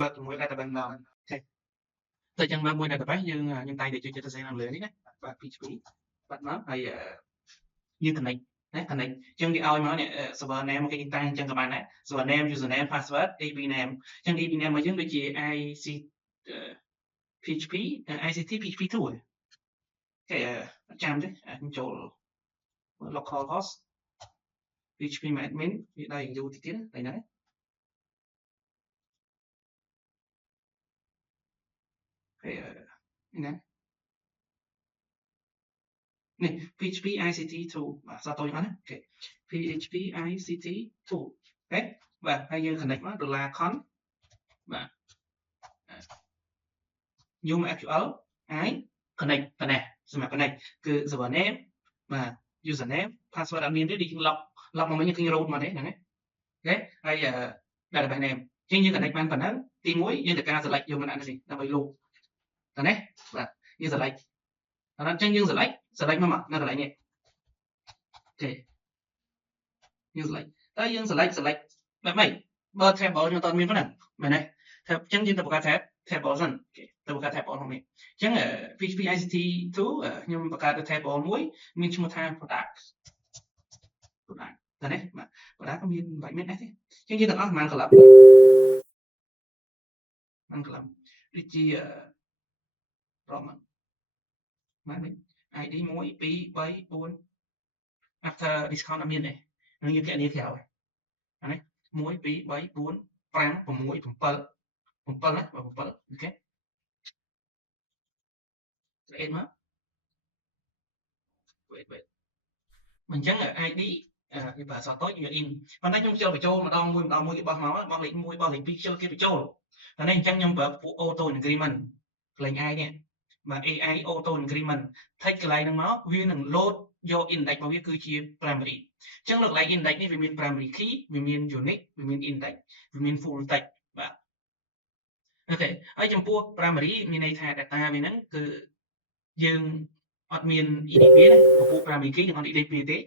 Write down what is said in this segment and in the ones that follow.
បើកជាមួយ database ម្ដងអូខេតែចឹងបើកមួយ database យើងតែងតែជួយចិត្តសរសេរនៅលើនេះណាបាទ PHP បាត់មកហើយយើង connect ណា connect ចឹងវាឲ្យមកនេះ server name គេតាំងចឹងក៏បានដែរ server name username password AP name ចឹង AP name របស់យើងដូចជា IC PHP ICT PHP2 គេចាំទេខ្ញុំចូល localhost PHP admin វាដៃយូរតិចទៀតតែណាហើយណានេះ PHP ICT2 បាទសាតយអត់ណាអូខេ PHP ICT2 អូខេបាទហើយយើង connect មក $con បាទ new SQL I connect ប៉ុណ្ណេះសម្រាប់ connect គឺ server name បាទ username password អត់មានទេដូច log មកមិញឃើញ root មកទេហ្នឹងណាអូខេហើយ database name ចឹងយើង connect បានប៉ុណ្ណឹងទី1យើងត្រូវការ select យកមិនអាននេះដើម្បី loop តើណាបាទយើង select អញ្ចឹងយើង select មកនៅកន្លែងនេះអូខេយើង select តែយើង select បែបម៉េចបើ table យើងអត់មានប៉ុណ្ណឹងមែនទេអញ្ចឹងយើងទៅបង្កើត table សិនអូខេទៅបង្កើត table ហ្នឹងនេះអញ្ចឹង PHP ICT2 ខ្ញុំបង្កើត table មួយមានឈ្មោះថា product តើណាបាទ product មានបាច់មាន S ទេអញ្ចឹងយើងទាំងអស់ប្រហែល column ដូចជាប្រហែលម៉ែ ID 1 2 3 4 after discount អត់មានទេនឹងយើងគណនាក្រោយអានេះ1 2 3 4 5 6 7 7ណា7អូខេស្អេតមក wait អញ្ចឹង ID វាបើអក្សរតូចវា in ប៉ុន្តែខ្ញុំចូលបញ្ចូលម្ដងមួយគេបោះមកបោះលេខ1បោះលេខ2ខ្ជិលគេបញ្ចូលតែនេះអញ្ចឹងខ្ញុំប្រើពួក auto increment កន្លែង I នេះបាទ AI auto increment text កន្លែងហ្នឹងមកវានឹង load យក index របស់វាគឺជា primary អញ្ចឹងនៅកន្លែង index នេះវាមាន primary key វាមាន unique វាមាន index វាមាន full text បាទអូខេហើយចំពោះ primary មានន័យថា data វាហ្នឹងគឺយើងអត់មាន edit វាណាពពួក primary key យើងអត់ edit វាទេ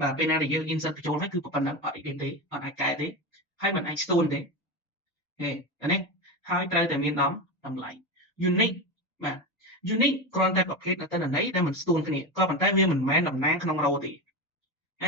បាទពេលណាដែលយើង insert បញ្ចូលហើយគឺប៉ុណ្ណឹងអត់ edit ទេអត់អាចកែទេហើយមិនអាច store ទេទេអានេះហើយត្រូវតែមានតម្លៃ unique បាទ unique គ្រាន់តែប្រភេទទិន្នន័យដែលមិនស្ទួនគ្នាក៏ប៉ុន្តែវាមិនមែនតំណាងក្នុង row ទេ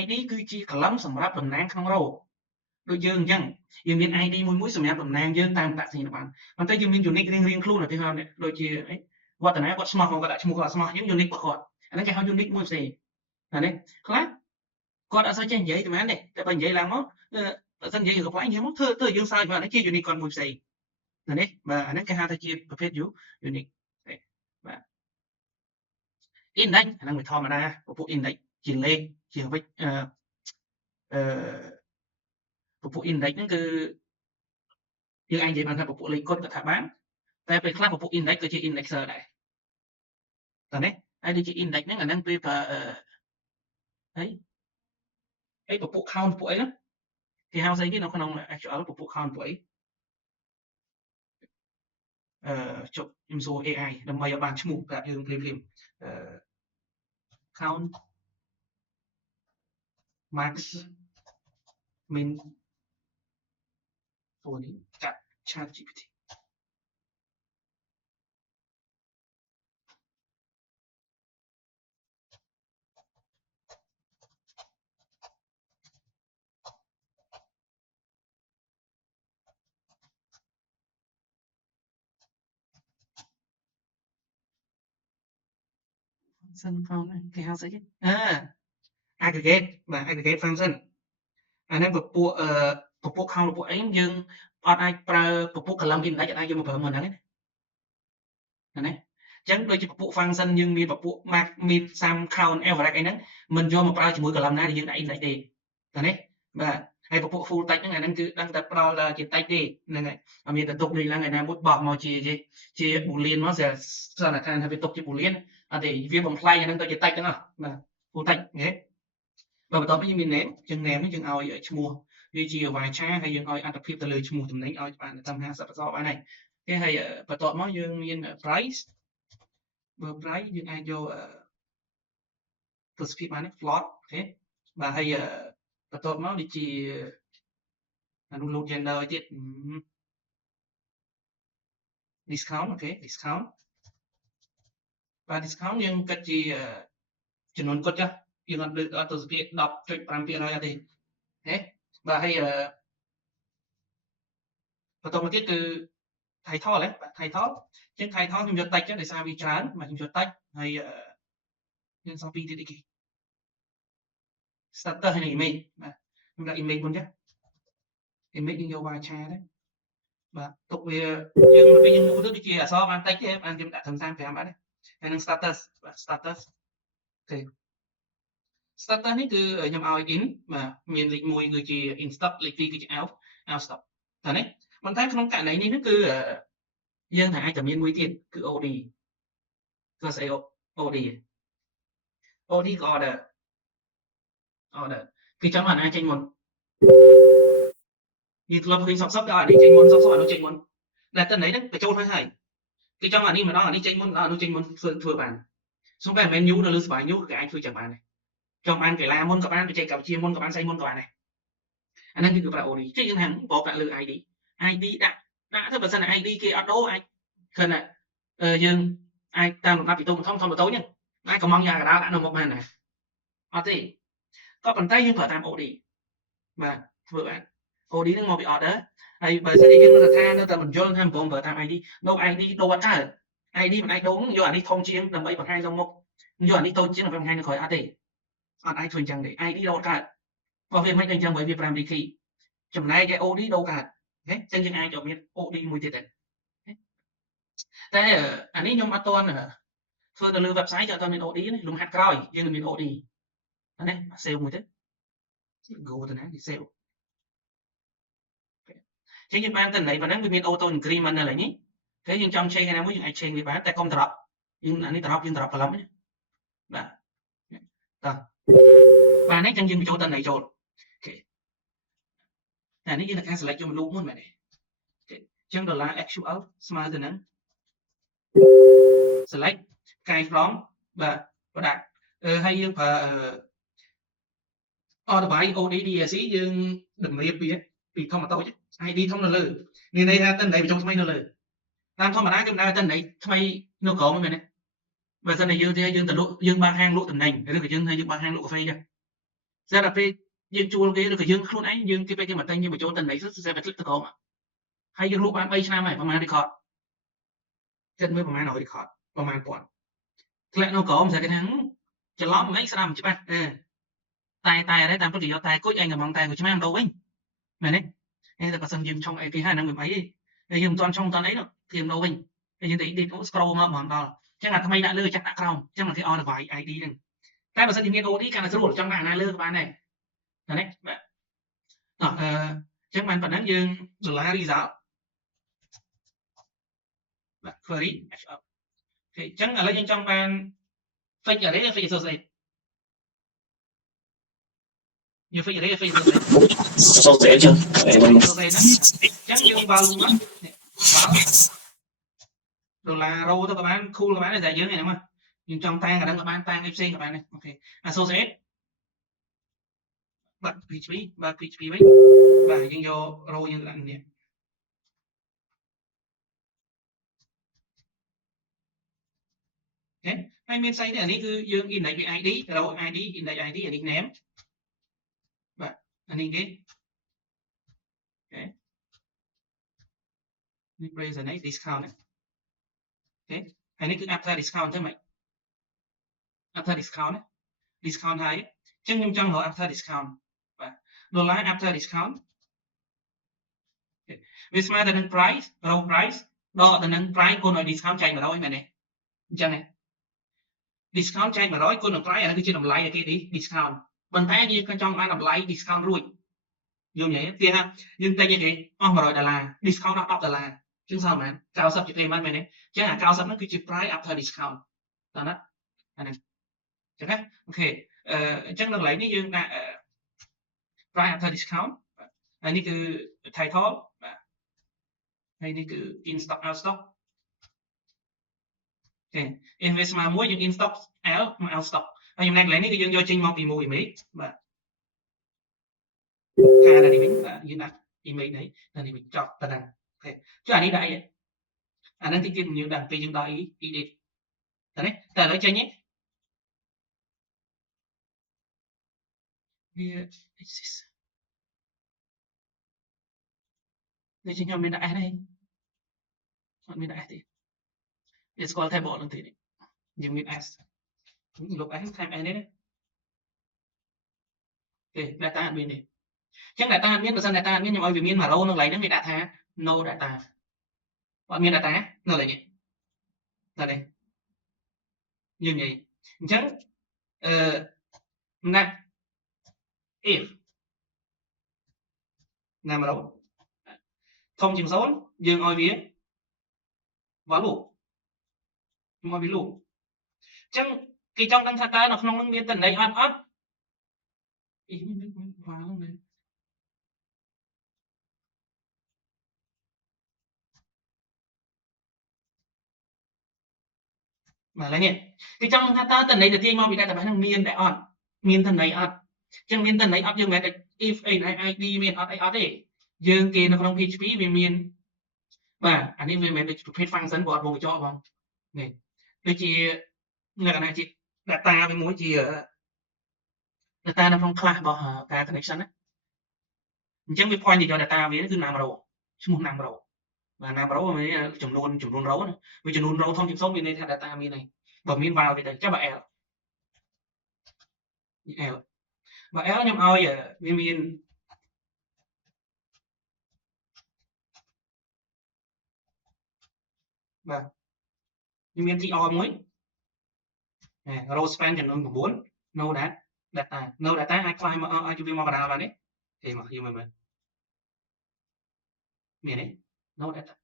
ID គឺជា column សម្រាប់តំណាងក្នុង row ដូចយើងអញ្ចឹងយើងមាន ID មួយសម្រាប់តំណាងយើងតាមអត្តសញ្ញាណប័ណ្ណប៉ុន្តែយើងមាន unique រៀងៗខ្លួនឧទាហរណ៍ដូចជាវឌ្ឍនាគាត់ស្មោះគាត់ដាក់ឈ្មោះគាត់ស្មោះយើង unique របស់គាត់អាហ្នឹងគេហៅ unique មួយផ្សេងអានេះខ្លះគាត់អត់សូវចេះនិយាយតែមែនទេតែបើនិយាយឡើងមកបើសិននិយាយកំ pl និយាយមកធ្វើយើងសើចបាទនេះជា unique គាត់មួយផ្សេងនេះបាទអាហ្នឹងគេហៅថាជាប្រភេទ unique បាទ index អាហ្នឹងវាធម្មតាពពួក index ជាលេខជាវិចពពួក index ហ្នឹងគឺយើងអាចនិយាយបានថាពពួកលេខកុដក៏ថាបានតែពេលខ្លះពពួក index ក៏ជា indexer ដែរតើនេះហើយដូចជា index ហ្នឹងអាហ្នឹងពេលប្រើអីពពួក count ពួកអីហ្នឹងគេហៅស្អីគេនៅក្នុង SQL ពពួក count ពួកអីចុះខ្ញុំសួរ AI ដើម្បីឲ្យបានឈ្មោះប្រាប់យើងភ្លាមcount max min ពួកនេះចាត់ chat GPT សិន count គេហៅស្អីគេaggregate បាទ aggregate function អាហ្នឹងពពួក count ពួកអីយើងអត់អាចប្រើពពួក column index អត់អាចយកមកប្រើមកហ្នឹងទេណាអញ្ចឹងដូចជាពពួក function យើងមានពពួក max min sum count average អីហ្នឹងមិនយកមកប្រើជាមួយ column ណាដែលយើងដាក់ index ទេតើនេះបាទហើយពពួក full text ហ្នឹងអាហ្នឹងគឺដឹងតែផ្ដល់ជា text ទេហ្នឹងហើយអត់មានតែទុកលេខឡើងឯណាមួយបោះមកជា boolean មកស្រាប់តែថាវាទុកជា boolean អត់ទេវាបំផ្លាញអាហ្នឹងទៅជា text ទាំងអស់បាទ full text ហេបើបន្ទាប់ពីយើងមាន name យើង name នេះយើងឲ្យឈ្មោះវាជា varchar ហើយយើងឲ្យអត្ថភាពទៅលើឈ្មោះតំណែងឲ្យបានត្រឹម50អក្សរបានហើយគេហើយបន្ទាប់មកយើងមាន price បើ price យើងអាចយកទស្សនភាពបាន float អូខេបាទហើយបន្ទាប់មកដូចជាអានោះ load gender ឲ្យទៀត discount អូខេ discount បាទ discount យើងគិតជាចំនួនគត់ចាស់យើងអត់ទៅសភា 10.5% អត់ទេហេបាទហើយបន្តមកទៀតគឺ title ហ៎បាទ title អញ្ចឹង title ខ្ញុំយកតិចចឹងដោយសារវាច្រើនបាទខ្ញុំយកតិចហើយយើងសល់ពីរទៀតអីគេ starter ហើយនិង image បាទខ្ញុំដាក់ image មុនចា image យើងយក varchar ដែរបាទទុកវាយើងពេលយើងមូលទៅវាជាអក្សរបានតិចទេបានខ្ញុំដាក់ត្រឹម35បានទេហើយនឹង status បាទ status អូខេ status នេះគឺខ្ញុំឲ្យ in បាទមានលេខ1គឺជា in stock លេខ2គឺជា out stock តើនេះប៉ុន្តែក្នុងករណីនេះគឺយើងអាចតែមានមួយទៀតគឺ OD គឺស្អី OD OD គឺ order គឺចង់អាណាចេញមុនយើងធ្លាប់ឃើញសពក៏អានេះចេញមុនសពអានោះចេញមុនតែតើនេះបញ្ចូលហើយគឺចង់អានេះម្ដងអានេះចេញមុនអានោះចេញមុនធ្វើបានសូម្បីតែមិនញូនៅលើស្បាយញូក៏អាចធ្វើចឹងបានដែរចង់បានកីឡាមុនក៏បានបច្ចេកវិទ្យាមុនក៏បានស្អីមុនក៏បានដែរអាហ្នឹងគឺប្រើ OD ចុះយើងហាងបបដាក់លើ ID ទៅបើសិនតែ ID គេអត់ដូរអាចឃើញថាយើងអាចតាមលំដាប់ពីតូចធំទៅតូចហ្នឹងអាចកំងយ៉ាងកណ្ដាលដាក់នៅមុខបានដែរអត់ទេក៏ប៉ុន្តែយើងប្រើតាម OD បាទធ្វើបាន OD ហ្នឹងមកពី order ហើយបើសិនជាយើងនៅថានៅតែបញ្យល់ថាបំប្រើតាម ID ដូរ ID ដូរអត់កើត ID មិនអាចដូរយកអានេះធំជាងដើម្បីបង្ហាញនៅមុខយកអានេះតូចជាងដើម្បីបង្ហាញនៅក្រោយអត់ទេអត់អាចធ្វើអញ្ចឹងទេ ID ដូរអត់កើតព្រោះវាមិនអញ្ចឹងវា primary key ចំណែកឯ OD ដូរកើតអញ្ចឹងយើងអាចយកមាន OD មួយទៀតដែរតែអានេះខ្ញុំអត់ទាន់ធ្វើទៅលើ website អត់ទាន់មាន OD ទេលំហាត់ក្រោយយើងនឹងមាន OD ណា save មួយទៀត go ទៅណា save ចឹងយើងបានទៅណីប៉ុណ្ណឹងវាមាន auto increment នៅឡើយនេះតែយើងចង់ change ឯណាមួយយើងអាច change វាបានតែកុំ drop យើងអានេះ drop យើង drop កន្លំណាបាទតោះបាទនេះចឹងយើងបញ្ចូលទៅណីចូលអូខេតែនេះយើងនឹងការ select យក loop មុនមែនទេចឹង $actual ស្មើទៅនឹង select កាយ from បាទ product ហើយយើងប្រើ order by ODDSC យើងតម្រៀបវាពីធំមកតូច ID ធំនៅលើមានន័យថាតិន័យបញ្ចូលថ្មីនៅលើតាមធម្មតាខ្ញុំដើរតិន័យថ្មីនៅក្រោមហ្នឹងមែនទេបើសិនតែយើងទៅយើងបើកហាងលក់តំណែងឬក៏យើងបើកហាងលក់កាហ្វេចឹងស្រាប់តែពេលយើងជួលគេឬក៏យើងខ្លួនឯងយើងគេពេលគេមកទិញយើងបញ្ចូលតិន័យស្រាប់តែคลิกទៅក្រោមហើយយើងលក់បាន3ឆ្នាំហើយប្រហែល record គិតមើលប្រហែល100 record ប្រហែលពាន់ធ្លាក់នៅក្រោមស្រាប់គេថាច្រឡំមិនស្ដាប់ច្បាស់តែតាមពិតគេយកតែគុជឯងកំងតែគុជឆ្មាំទៅវិញមែនទេតែបើសិនយើងឆុងអីគេហើយហ្នឹងមិនអីទេយើងមិនទាន់ឆុងមិនទាន់អីនោះធៀមទៅវិញហើយយើងទៅ edit scroll មកហ្មងដល់អញ្ចឹងអាថ្មីដាក់លើចាក់ដាក់ក្រោមអញ្ចឹងគេ on device ID ហ្នឹងតែបើសិនជាមាន OD កាន់តែស្រួលចង់ដាក់អាណាលើក៏បានដែរណានេះបាទអញ្ចឹងបានប៉ុណ្ណឹងយើង $result បាទ query អូខេអញ្ចឹងឥឡូវយើងចង់បាន fake array fake associate យើង fake array fake associate ចឹងយើង value មក$row ទៅក៏បាន cool ក៏បានតែយើងហ្នឹងមកយើងចង់តាំងអាហ្នឹងក៏បានតាំងអីផ្សេងក៏បានដែរអូខេ associate បាត់ PHP បាទ PHP វិញបាទយើងយក row យើងដាក់នេះអូខេហើយមានស្អីទេអានេះគឺយើង index ពី ID row ID index ID អានេះ name បាទអានេះគេអូខេនេះ price នេះ discount អូខេហើយនេះគឺ after discount ទេមែន after discount discount ហើយអញ្ចឹងខ្ញុំចង់រក after discount បាទ $after discount វាស្មើទៅនឹង price row price ដកទៅនឹង price គុណឲ្យ discount ចែក100មែនទេអញ្ចឹងហ៎ discount ចែក100គុណនឹង price អានេះគឺជាតម្លៃដែលគេ discount ប៉ុន្តែយើងក៏ចង់បានតម្លៃ discount រួចយល់ទេគេថាយើងទិញឲ្យគេអស់$100 discount អស់$10អញ្ចឹងសល់ប៉ុន្មាន90ជា payment មែនទេអញ្ចឹងអា90ហ្នឹងគឺជា price after discount តើណាអាហ្នឹងអញ្ចឹងណាអូខេអញ្ចឹងនៅកន្លែងនេះយើងដាក់ price after discount ហើយនេះគឺ title បាទហើយនេះគឺ in stock out stock អូខេ invoice ស្មើ1យើង in stock L មក out stock ហើយចំណែកកន្លែងនេះគឺយើងយកចេញមកពី មួយ image បាទខាងនេះវិញបាទយើងដាក់ image នេះទៅនេះវិញចប់តែហ្នឹងអូខេចុះអានេះដាក់អី អាហ្នឹងតិចទៀតយើងដឹងពេលយើងដល់ edit តែនេះតែឥឡូវចេញនេះវា នេះខ្ញុំមានដាក់ S ទេអត់មានដាក់ S ទេវាស្គាល់ table ហ្នឹងទេយើងមាន S លុប S ថែម S នេះទេ data អត់មានទេអញ្ចឹង data អត់មានបើសិន data អត់មានខ្ញុំឲ្យវាមានមួយ row នៅកន្លែងហ្នឹងគេដាក់ថា no data អត់មាន data នៅកន្លែងនេះដល់នេះយើងនិយាយអញ្ចឹងណា if ណាមួយ row ធំជាង0យើងឲ្យវា value ខ្ញុំឲ្យវា loop អញ្ចឹងគេចង់ដឹងថាតើនៅក្នុងហ្នឹងមានតន័យអត់អត់អីមានវ៉ាហ្នឹងបាទឥឡូវនេះគេចង់ដឹងថាតើតន័យទៅទាញមកពី database ហ្នឹងមានតែអត់មានតន័យអត់អញ្ចឹងមានតន័យអត់យើងមិនមែនតែ if អី id មានអត់អីអត់ទេយើងគេនៅក្នុង PHP វាមានបាទអានេះវាមិនមែនដូចប្រភេទ function គាត់វងកញ្ចក់បងនេះដូចជាលក្ខណៈជា data វាមួយជា data នៅក្នុង class របស់ការ connection ណាអញ្ចឹងវា point ទៅយក data វាគឺ name row ឈ្មោះ name row បាទ name row វាចំនួន row ណាវាចំនួន row ធំជាង0មានន័យថា data មានហើយបើមាន val វាទៅចុះបើ l បើ l ខ្ញុំឲ្យវាមានបាទវាមាន tr មួយ row span ចំនួន9 no data no data អាចខ្លាយមកអាចវាមកកណ្ដាលបានទេទេមកយើងមើលមានទេ no data